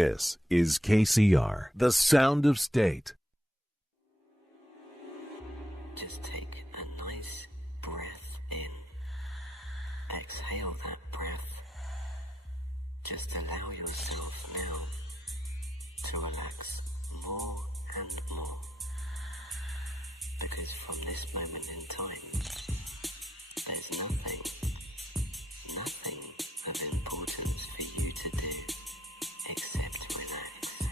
This is KCR, the sound of state. Just take a nice breath in. Exhale that breath. Just allow yourself now to relax more and more. Because from this moment in time, there's nothing of importance for you to do except relax.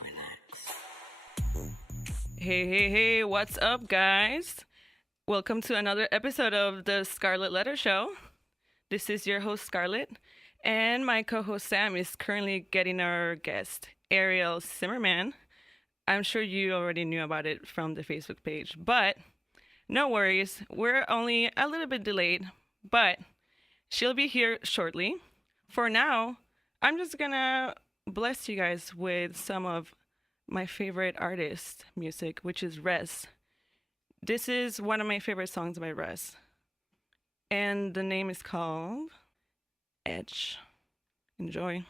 Relax. Hey, what's up, guys? Welcome to another episode of the Scarlett Letter Show. This is your host, Scarlett, and my co-host, Sam, is currently getting our guest, Arielle Z. I'm sure you already knew about it from the Facebook page, but no worries. We're only a little bit delayed, but she'll be here shortly. For now, I'm just gonna bless you guys with some of my favorite artist music, which is Rez. This is one of my favorite songs by Rez, and the name is called Edge. Enjoy.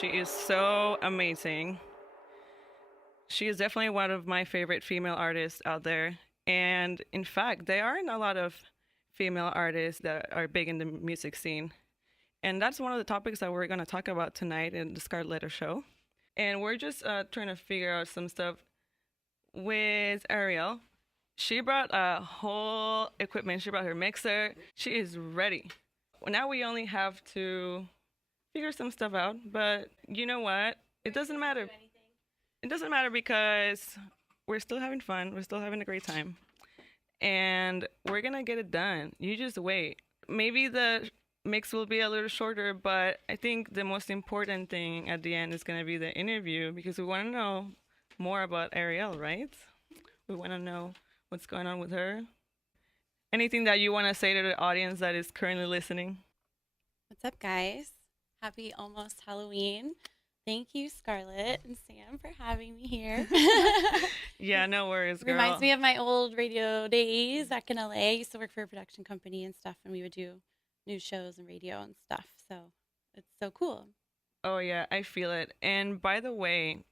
She is so amazing. She is definitely one of my favorite female artists out there. And in fact, there aren't a lot of female artists that are big in the music scene. And that's one of the topics that we're going to talk about tonight in the Scarlett Letter show. And we're just trying to figure out some stuff with Arielle. She brought a whole equipment. She brought her mixer. She is ready. Now we only have to figure some stuff out. But you know what? It doesn't matter. It doesn't matter because we're still having fun. We're still having a great time. And we're going to get it done. You just wait. Maybe the mix will be a little shorter, but I think the most important thing at the end is going to be the interview because we want to know more about Arielle, right? We want to know what's going on with her. Anything that you want to say to the audience that is currently listening? What's up, guys? Happy almost Halloween. Thank you, Scarlett and Sam, for having me here. Yeah, no worries, girl. Reminds me of my old radio days back in LA. I used to work for a production company and stuff, and we would do news shows and radio and stuff. So it's so cool. Oh, yeah, I feel it. And by the way,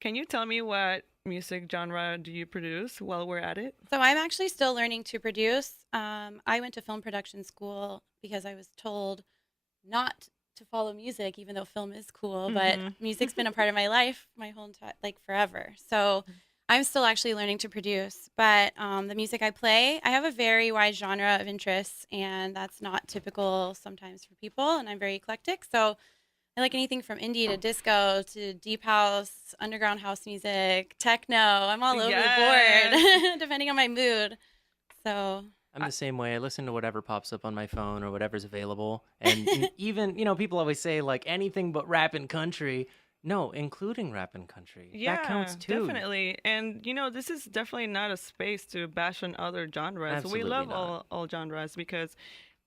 can you tell me what music genre do you produce while we're at it? So I'm actually still learning to produce. I went to film production school because I was told not to follow music, even though film is cool, but music's been a part of my life my whole entire, like forever. So I'm still actually learning to produce, but the music I play, I have a very wide genre of interests, and that's not typical sometimes for people, and I'm very eclectic. So I like anything from indie to disco to deep house, underground house music, techno. I'm all over the board, depending on my mood. So I'm the same way. I listen to whatever pops up on my phone or whatever's available. And even, people always say like anything but rap and country. No, including rap and country. Yeah, that counts too. Definitely. And, this is definitely not a space to bash on other genres. Absolutely we love not. all genres because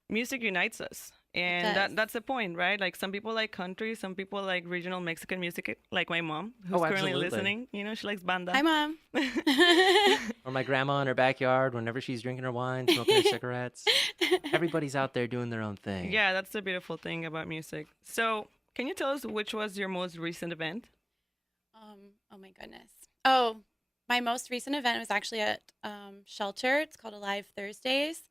music unites us. And that's the point, right? Like some people like country, some people like regional Mexican music, like my mom, who's currently listening. She likes banda. Hi, Mom. Or my grandma in her backyard whenever she's drinking her wine, smoking her cigarettes. Everybody's out there doing their own thing. Yeah, that's the beautiful thing about music. So can you tell us which was your most recent event? Oh, my goodness. Oh, my most recent event was actually at Shelter. It's called Alive Thursdays.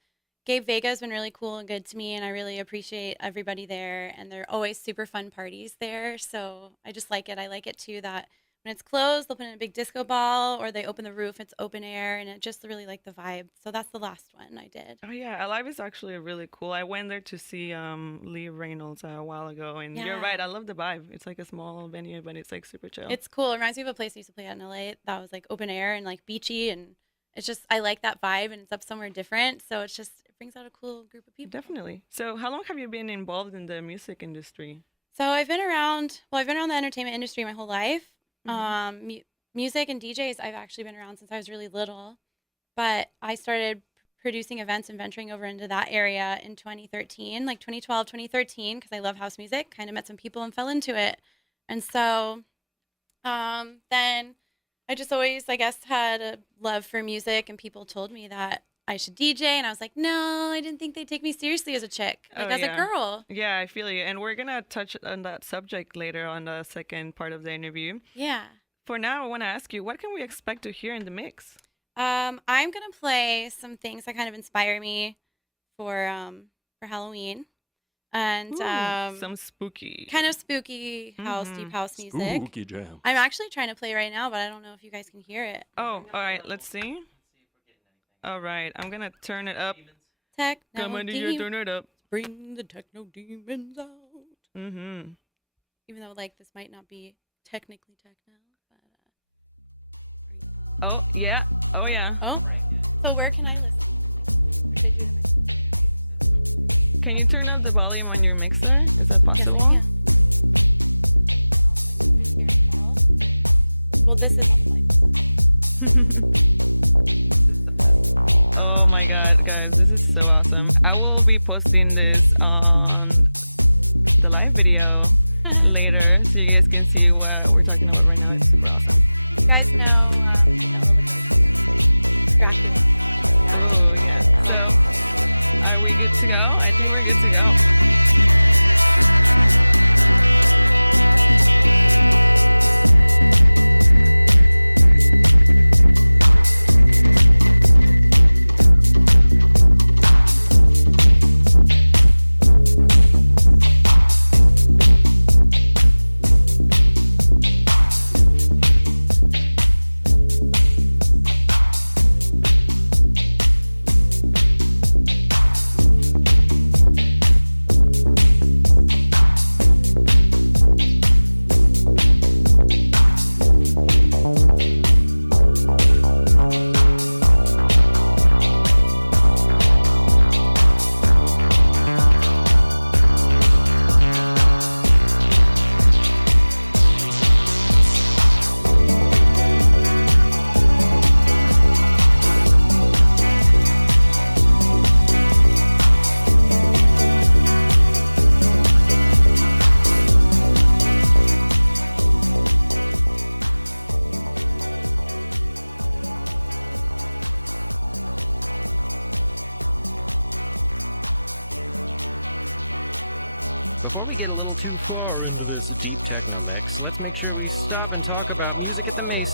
Gabe Vega has been really cool and good to me, and I really appreciate everybody there, and they're always super fun parties there, so I just like it. I like it, too, that when it's closed, they'll put in a big disco ball, or they open the roof, it's open air, and I just really like the vibe. So that's the last one I did. Oh, yeah. Alive is actually really cool. I went there to see Lee Reynolds a while ago, and you're right. I love the vibe. It's like a small venue, but it's like super chill. It's cool. It reminds me of a place I used to play at in LA that was like open air and like beachy, and it's just, I like that vibe, and it's up somewhere different, so it's just, brings out a cool group of people. Definitely. So how long have you been involved in the music industry? So I've been around the entertainment industry my whole life. Music and DJs, I've actually been around since I was really little. But I started producing events and venturing over into that area in 2013, like 2012, 2013, because I love house music, kind of met some people and fell into it. And so then I just always, I guess, had a love for music, and people told me that I should DJ, and I was like, no, I didn't think they'd take me seriously as a chick, a girl. Yeah, I feel you. And we're going to touch on that subject later on the second part of the interview. Yeah. For now, I want to ask you, what can we expect to hear in the mix? I'm going to play some things that kind of inspire me for Halloween. And some spooky. Kind of spooky house, deep house music. Spooky jam. I'm actually trying to play right now, but I don't know if you guys can hear it. Oh, all right. Let's see. All right, I'm gonna turn it up. Techno demons. Turn it up. Bring the techno demons out. Mm-hmm. Even though, like, this might not be technically techno, but... Oh, yeah. Oh, yeah. Oh, so where can I listen? Can you turn up the volume on your mixer? Is that possible? Yeah. Well, this is... Oh my god, guys, this is so awesome. I will be posting this on the live video later so you guys can see what we're talking about right now. It's so awesome. You guys know So, are we good to go? I think we're good to go.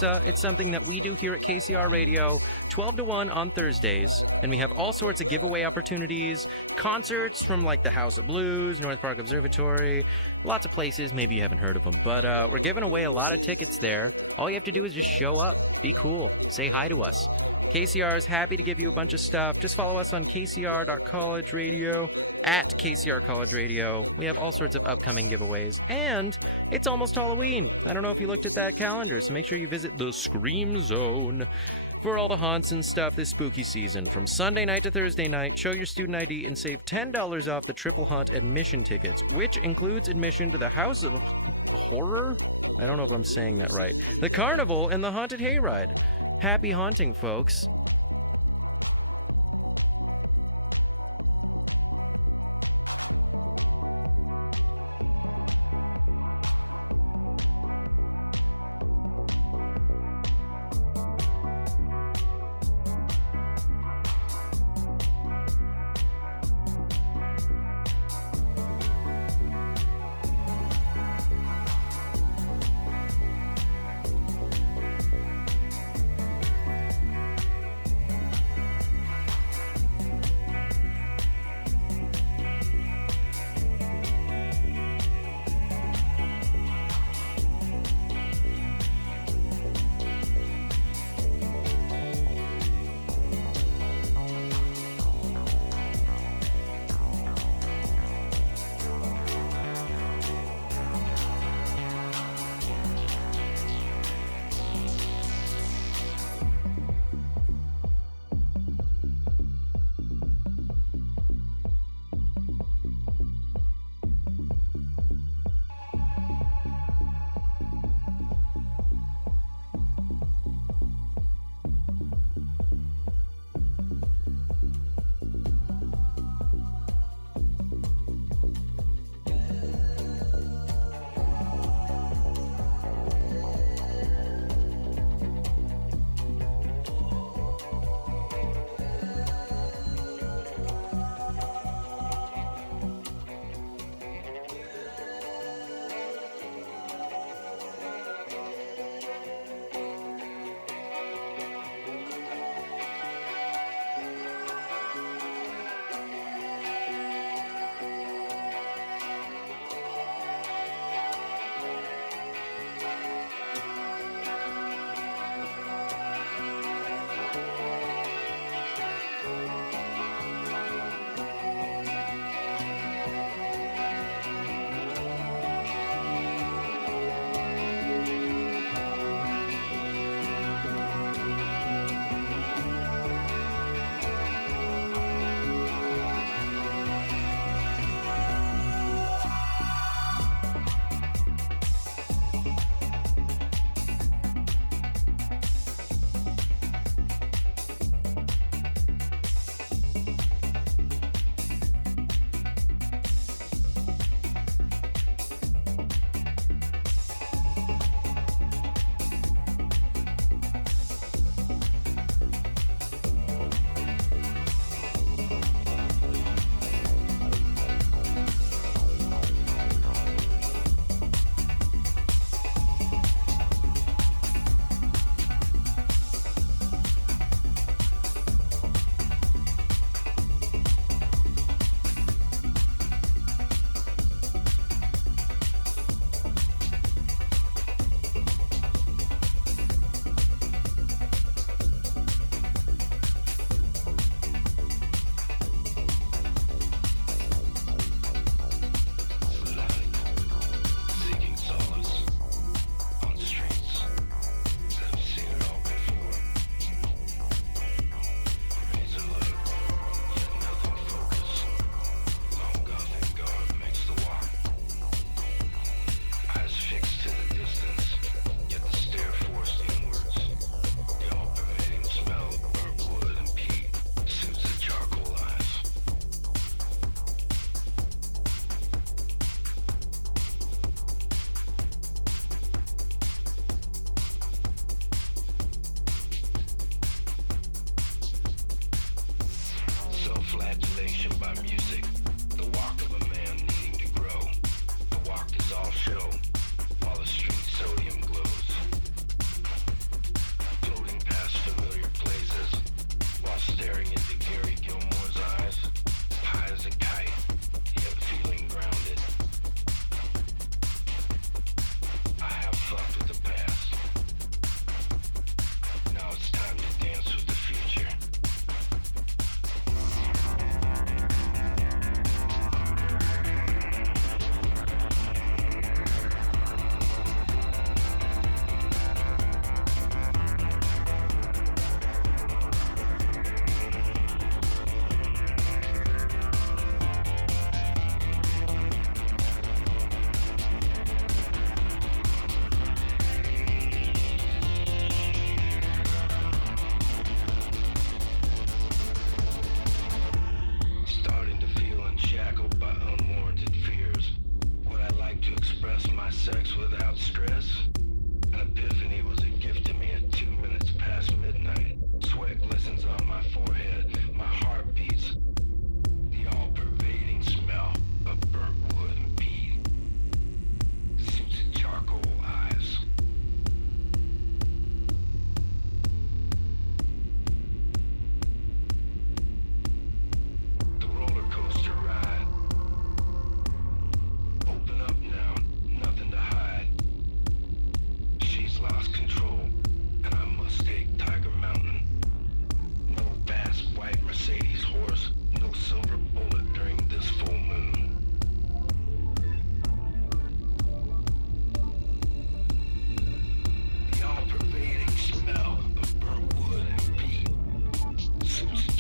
It's something that we do here at KCR Radio, 12 to 1 on Thursdays. And we have all sorts of giveaway opportunities, concerts from like the House of Blues, North Park Observatory, lots of places. Maybe you haven't heard of them. But we're giving away a lot of tickets there. All you have to do is just show up, be cool, say hi to us. KCR is happy to give you a bunch of stuff. Just follow us on KCR.collegeradio, at KCR College Radio. We have all sorts of upcoming giveaways. And it's almost Halloween. I don't know if you looked at that calendar, so make sure you visit the Scream Zone for all the haunts and stuff this spooky season. From Sunday night to Thursday night, show your student ID and save $10 off the Triple Haunt admission tickets, which includes admission to the House of Horror? I don't know if I'm saying that right. The Carnival and the Haunted Hayride. Happy haunting, folks.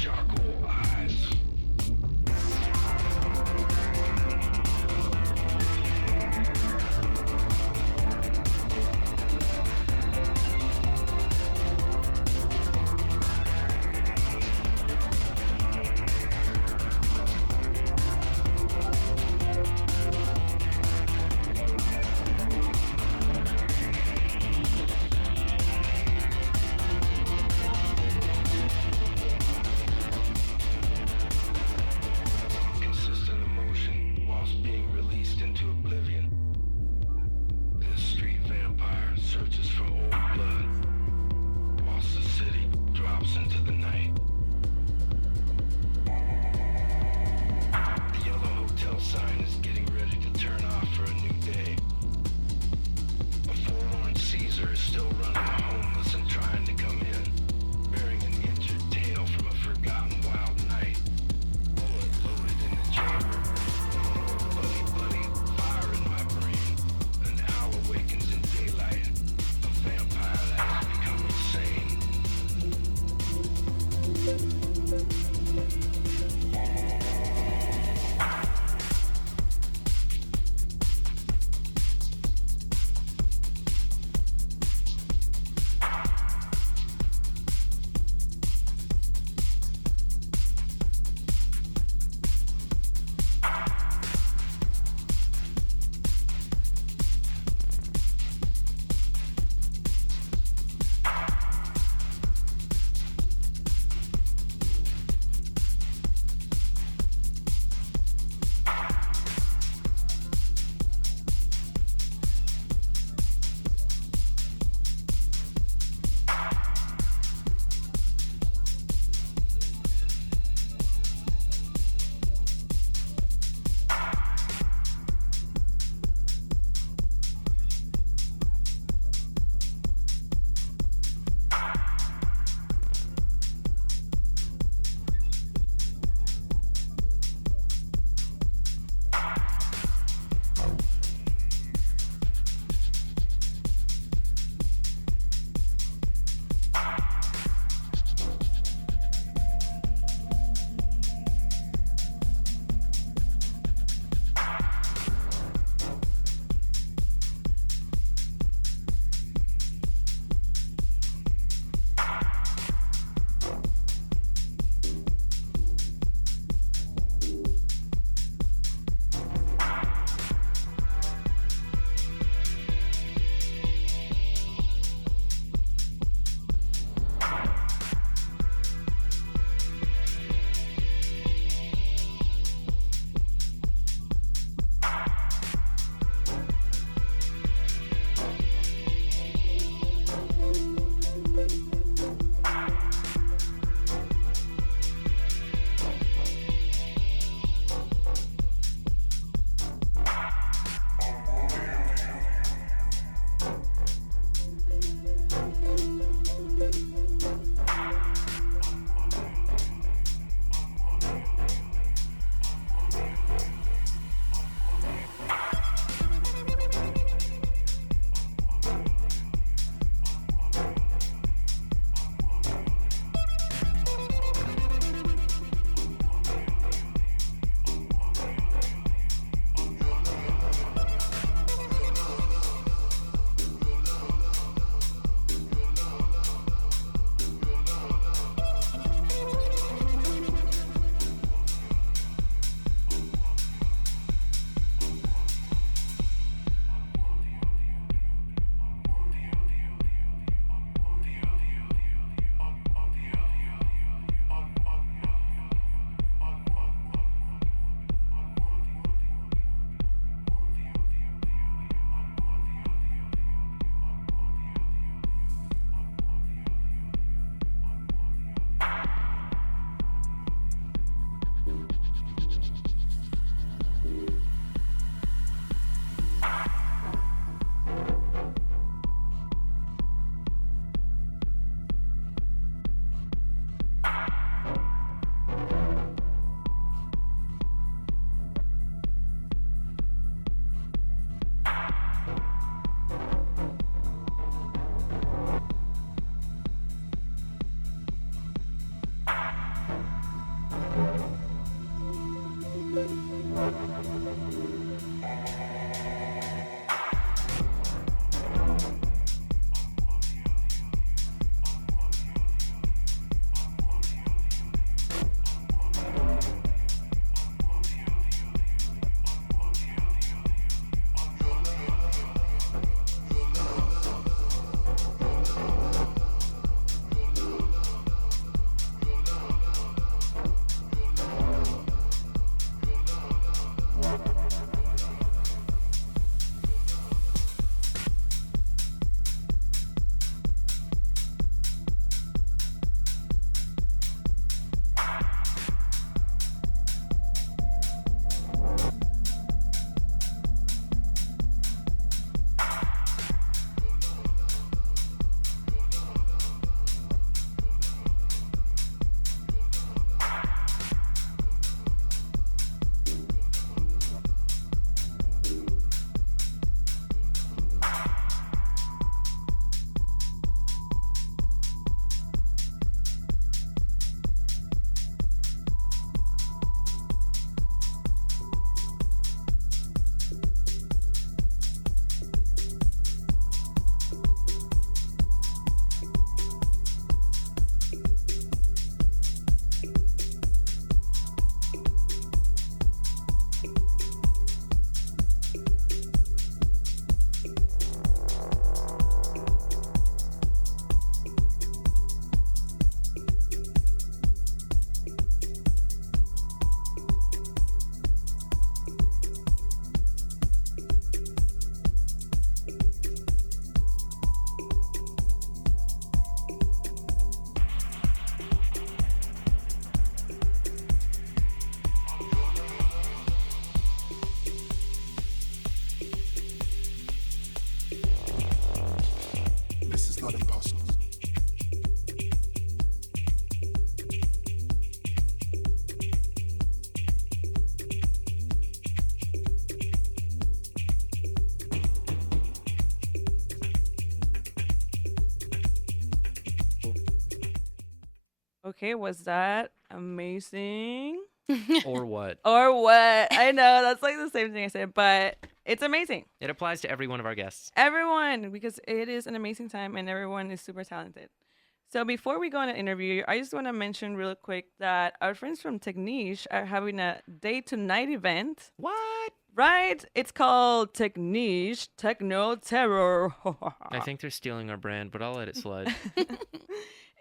charcoal eyes. Okay, was that amazing? Or what? Or what? I know, that's like the same thing I said, but it's amazing. It applies to every one of our guests. Everyone, because it is an amazing time and everyone is super talented. So before we go on an interview, I just want to mention real quick that our friends from Techniche are having a day to night event. What? Right? It's called Techniche Techno Terror. I think they're stealing our brand, but I'll let it slide.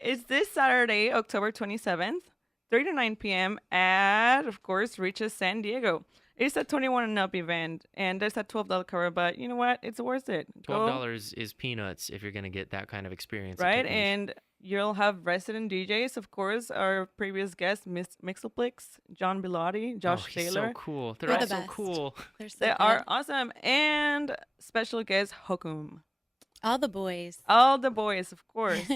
It's this Saturday, October 27th, 3 to 9 p.m. at, of course, Reaches San Diego. It's a 21 and up event, and there's a $12 cover, but you know what? It's worth it. $12 is peanuts if you're going to get that kind of experience. Right? And you'll have resident DJs, of course, our previous guest, Miss Mixelplix, John Bilotti, Josh Taylor. So cool. They're They're all the so best. cool. They are awesome. And special guest, Hokum. All the boys. All the boys, of course.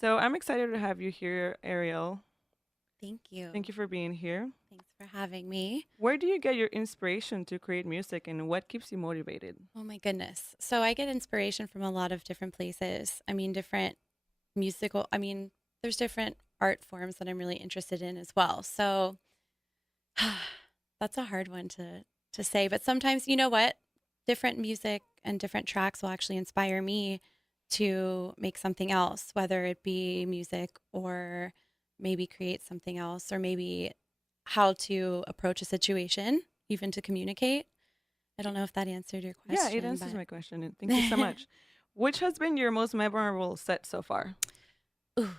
So I'm excited to have you here, Arielle. Thank you. Thank you for being here. Thanks for having me. Where do you get your inspiration to create music, and what keeps you motivated? Oh my goodness. So I get inspiration from a lot of different places. I mean, different musical, there's different art forms that I'm really interested in as well. So that's a hard one to say, but sometimes, you know what? Different music and different tracks will actually inspire me to make something else, whether it be music or maybe create something else, or maybe how to approach a situation, even to communicate. I don't know if that answered your question. Yeah, it answers my question. And thank you so much. Which has been your most memorable set so far? Ooh.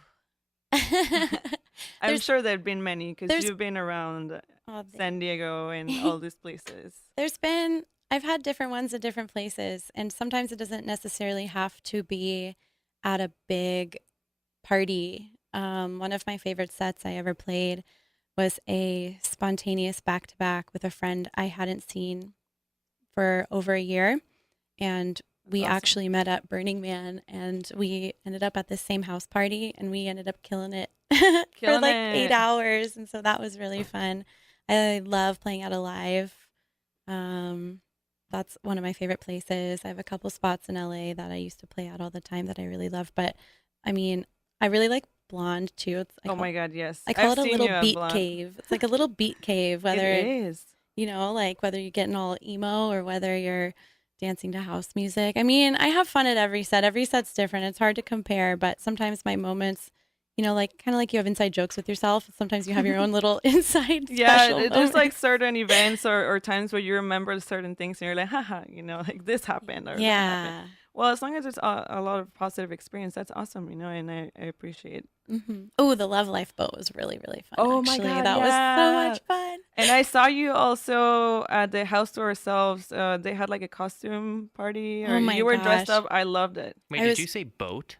I'm sure there have been many because you've been around Oh, San Diego and all these places. I've had different ones at different places, and sometimes it doesn't necessarily have to be at a big party. One of my favorite sets I ever played was a spontaneous back-to-back with a friend I hadn't seen for over a year. And we actually met at Burning Man, and we ended up at the same house party, and we ended up killing it for like 8 hours. And so that was really fun. I love playing at a live. That's one of my favorite places. I have a couple spots in LA that I used to play at all the time that I really love. But I really like Blonde too. Oh my God, yes. I call it a little beat cave. It's like a little beat cave, whether it is. Like whether you're getting all emo or whether you're dancing to house music. I have fun at every set. Every set's different. It's hard to compare, but sometimes my moments, like kind of like you have inside jokes with yourself. Sometimes you have your own little inside special there's moments. like certain events or times where you remember certain things and you're like, haha, like this happened. Or that happened. Well, as long as it's a lot of positive experience, that's awesome, and I appreciate. Mm-hmm. Oh, the Love Life boat was really, really fun. Oh actually. my God, that was so much fun. And I saw you also at the house to ourselves. They had like a costume party, or you were dressed up. I loved it. Wait, did you say boat?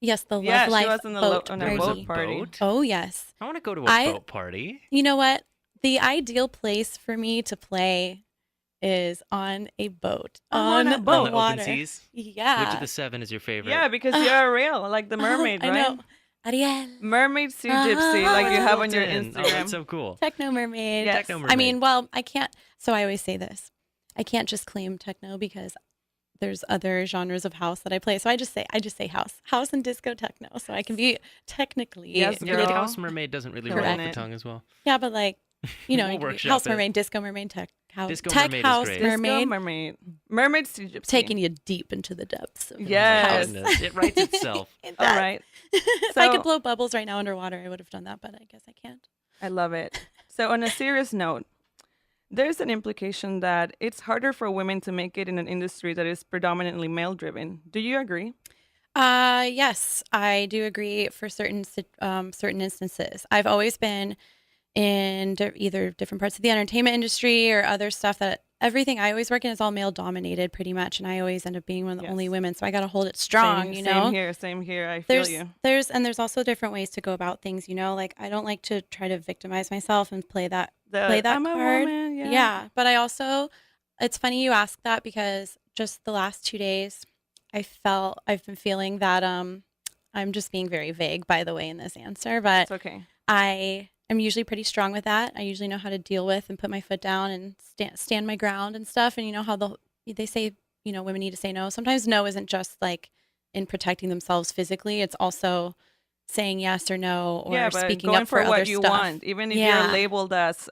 Yes, the Love Life she was in the boat on party. a boat party. Boat? Oh, yes. I want to go to a boat party. You know what? The ideal place for me to play is on a boat. On a boat. On the open seas? Yeah. Which of the 7 is your favorite? Yeah, because you're real, like the mermaid, right? I know. Arielle. Mermaid sea gypsy, like you have on your Instagram. Oh, that's so cool. Techno mermaid. Yes. Techno mermaid. I can't. So I always say this. I can't just claim techno because there's other genres of house that I play. So I just say house and disco techno. So I can be technically. Yes, Yeah, girl. but house mermaid doesn't really roll off the tongue as well. Yeah, but like, We'll you can be workshop house it. mermaid, disco mermaid, tech house, Disco tech mermaid is house great. mermaid, Mermaid sea gypsy. taking you deep into the depths. Of Yes. Oh my goodness. It writes itself. It All does. right. If I could blow bubbles right now underwater, I would have done that, but I guess I can't. I love it. So on a serious note, there's an implication that it's harder for women to make it in an industry that is predominantly male-driven. Do you agree? Yes, I do agree for certain instances. I've always been in either different parts of the entertainment industry or other stuff that everything I always work in is all male dominated pretty much. And I always end up being one of the only women. So I got to hold it strong, Same here. I feel you. There's also different ways to go about things, like I don't like to try to victimize myself and play that I'm card. a woman, yeah. But I also, it's funny you ask that because just the last 2 days, I've been feeling that I'm just being very vague, by the way, in this answer, but It's okay. I'm usually pretty strong with that. I usually know how to deal with and put my foot down and stand my ground and stuff. And you know how they say, women need to say no. Sometimes no isn't just like in protecting themselves physically. It's also saying yes or no or Yeah, but speaking going up for for what other you stuff. want, even if Yeah. you're labeled as,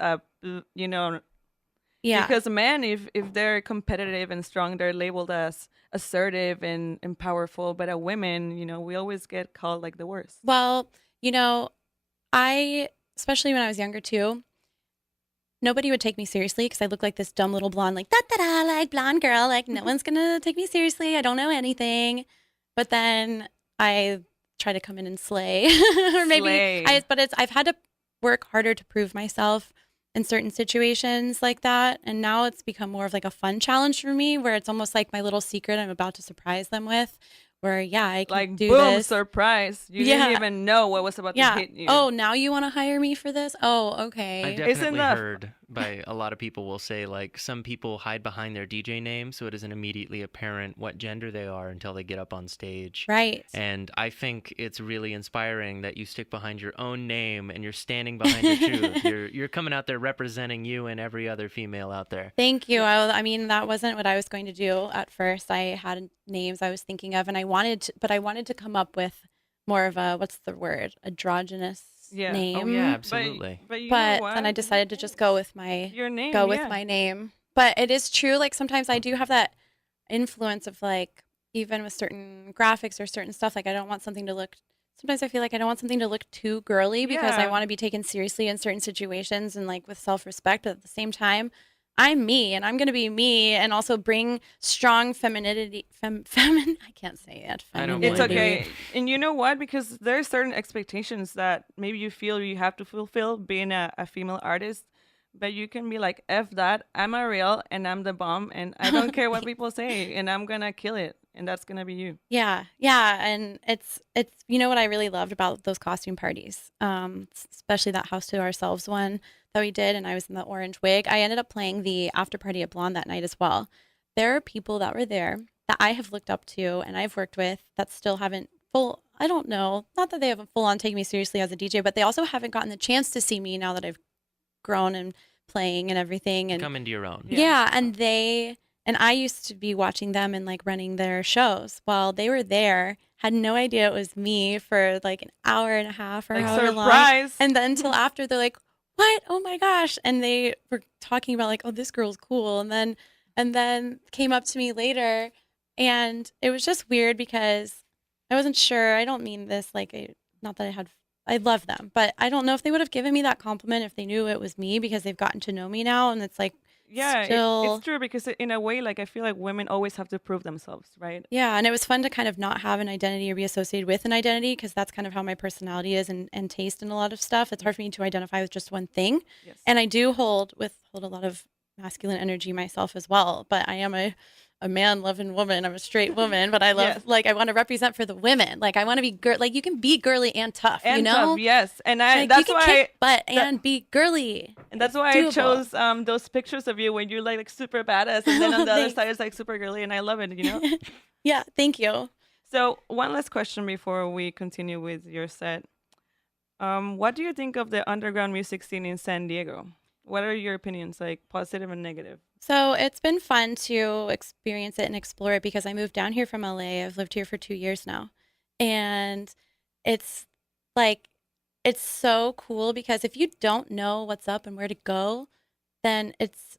Yeah. because men, if they're competitive and strong, they're labeled as assertive and powerful. But a women, we always get called like the worst. Well, I, especially when I was younger too, nobody would take me seriously because I look like this dumb little blonde, like, da da da, like blonde girl. Like, no one's going to take me seriously. I don't know anything. But then I try to come in and slay. Or maybe Slay. I've had to work harder to prove myself in certain situations like that. And now it's become more of like a fun challenge for me where it's almost like my little secret I'm about to surprise them with. Where, yeah, I can Like, do boom, this. surprise. You Yeah. didn't even know what was about to Yeah. hit you. Oh, now you want to hire me for this? Oh, okay. I Isn't definitely that- heard by a lot of people will say, like, some people hide behind their DJ name so it isn't immediately apparent what gender they are until they get up on stage. Right. And I think it's really inspiring that you stick behind your own name and you're standing behind your truth. You're coming out there representing you and every other female out there. Thank you. I mean, that wasn't what I was going to do at first. I had names I was thinking of, and I wanted to come up with more of a, what's the word, androgynous name. Oh, yeah, absolutely. But you know But what? then I decided to just go with my Your name. name. But it is true. Like sometimes I do have that influence of like, even with certain graphics or certain stuff, like I don't want something to look. Sometimes I feel like I don't want something to look too girly because I Yeah. want to be taken seriously in certain situations and like with self-respect. But at the same time, I'm me and I'm going to be me and also bring strong femininity. I can't say it. I don't It's blame you. okay. And you know what? Because there's certain expectations that maybe you feel you have to fulfill being a female artist. But you can be like, F that. I'm Arielle and I'm the bomb. And I don't care what people say. And I'm going to kill it. And that's going to be you. Yeah. And it's what I really loved about those costume parties, especially that House to Ourselves one that we did. And I was in the orange wig. I ended up playing the after party at Blonde that night as well. There are people that were there that I have looked up to and I've worked with that still haven't I don't know, not that they haven't full on taken me seriously as a DJ, but they also haven't gotten the chance to see me now that I've grown and playing and everything. And Come into your own. yeah, and I used to be watching them and like running their shows while they were there, had no idea it was me for like an hour and a half or Like, however long. surprise. And then until after they're like, what? Oh my gosh. And they were talking about like, oh, this girl's cool. And then came up to me later and it was just weird because I wasn't sure. I don't mean this like, not that I love them, but I don't know if they would have given me that compliment if they knew it was me because they've gotten to know me now. And it's like, Yeah, still, it's true because in a way, like I feel like women always have to prove themselves, right? yeah, and it was fun to kind of not have an identity or be associated with an identity because that's kind of how my personality is and taste in a lot of stuff. It's hard for me to identify with just one thing. Yes. And I do hold a lot of masculine energy myself as well, but I am a man-loving woman. I'm a straight woman, but I love Yes. like I want to represent for the women. Like I want to be like you can be girly and tough, And you know? tough, yes, and Like, that's you can why kick butt and be girly. and that's why I doable. chose those pictures of you when you're like super badass, and then on the other Thanks. side it's like super girly, and I love it. Yeah, thank you. So one last question before we continue with your set. What do you think of the underground music scene in San Diego? What are your opinions, like positive and negative? So it's been fun to experience it and explore it because I moved down here from LA. I've lived here for 2 years now. And it's like, it's so cool because if you don't know what's up and where to go, then it's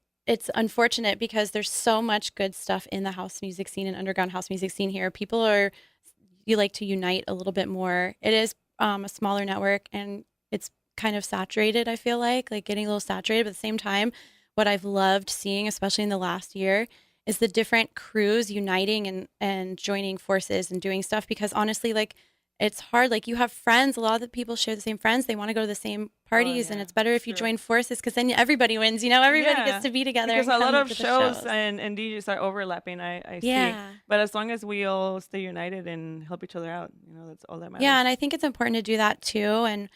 unfortunate because there's so much good stuff in the house music scene and underground house music scene here. You like to unite a little bit more. It is a smaller network and it's kind of saturated, I feel like getting a little saturated, but at the same time, what I've loved seeing, especially in the last year, is the different crews uniting and joining forces and doing stuff because honestly, like it's hard. Like you have friends, a lot of the people share the same friends. They want to go to the same parties and yeah, it's better if you true. join forces because then everybody wins, everybody Yeah, gets to be together. Because and a lot come of to the shows and DJs are overlapping, I see. Yeah. But as long as we all stay united and help each other out, that's all that matters. Yeah, and I think it's important to do that too, and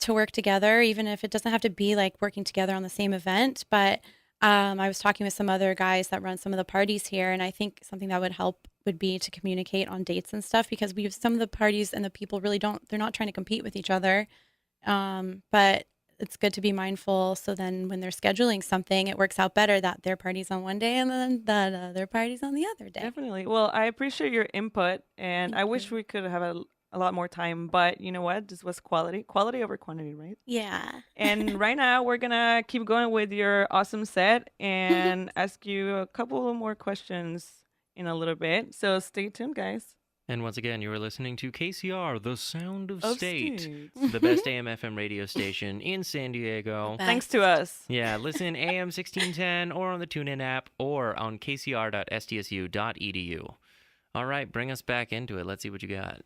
to work together, even if it doesn't have to be like working together on the same event. But I was talking with some other guys that run some of the parties here, and I think something that would help would be to communicate on dates and stuff because we have some of the parties and the people really they're not trying to compete with each other. But it's good to be mindful so then when they're scheduling something, it works out better that their party's on one day and then that their party's on the other day. Definitely. Well, I appreciate your input, and Thank I wish we could have a lot more time. But you know what? This was quality over quantity, right? Yeah. And right now we're gonna keep going with your awesome set and ask you a couple more questions in a little bit. So stay tuned, guys. And once again, you are listening to KCR, the Sound of Of State, State. the best AM/FM radio station in San Diego. Thanks to us. Yeah, listen AM 1610 or on the TuneIn app or on kcr.stsu.edu. All right, bring us back into it. Let's see what you got.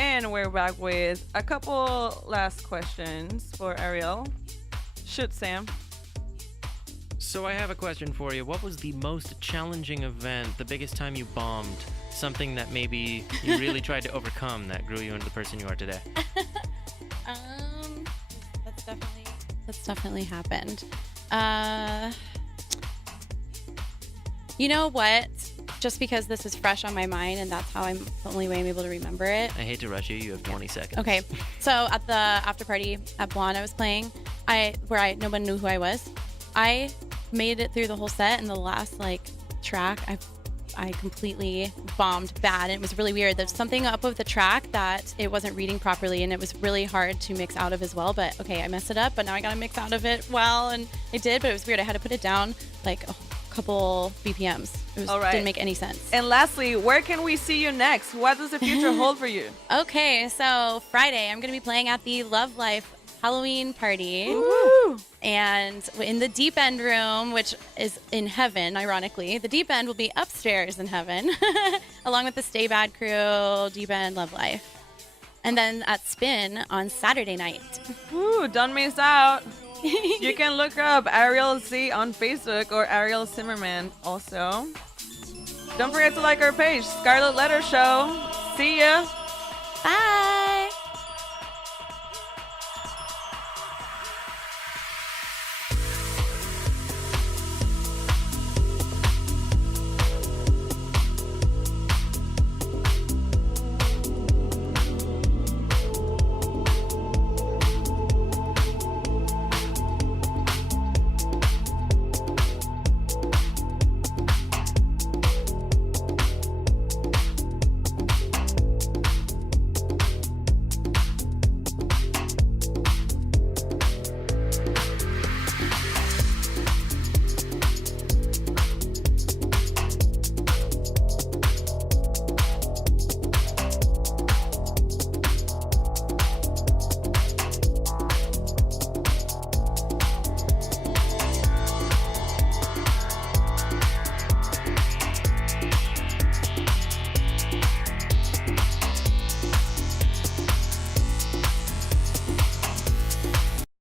And we're back with a couple last questions for Arielle. Shoot, Sam. So I have a question for you. What was the most challenging event, the biggest time you bombed, something that maybe you really tried to overcome that grew you into the person you are today? That's definitely happened. You know what? Just because this is fresh on my mind and that's how the only way I'm able to remember it. I hate to rush you. You have 20 seconds. Okay. So at the after party at Blonde I was playing, no one knew who I was. I made it through the whole set, and the last track, I completely bombed bad. And it was really weird. There's something up with the track that it wasn't reading properly, and it was really hard to mix out of as well. But okay, I messed it up, but now I got to mix out of it well. And I did, but it was weird. I had to put it down like a couple BPMs. It didn't make any sense. And lastly, where can we see you next? What does the future hold for you? Okay, so Friday, I'm going to be playing at the Love Life Halloween party. Woo! And in the Deep End room, which is in heaven, ironically. The Deep End will be upstairs in heaven, along with the Stay Bad crew, Deep End, Love Life. And then at Spin on Saturday night. Ooh, don't miss out. You can look up Arielle Z on Facebook or Arielle Zimmerman also. Don't forget to like our page, Scarlett Letter Show. See ya. Bye.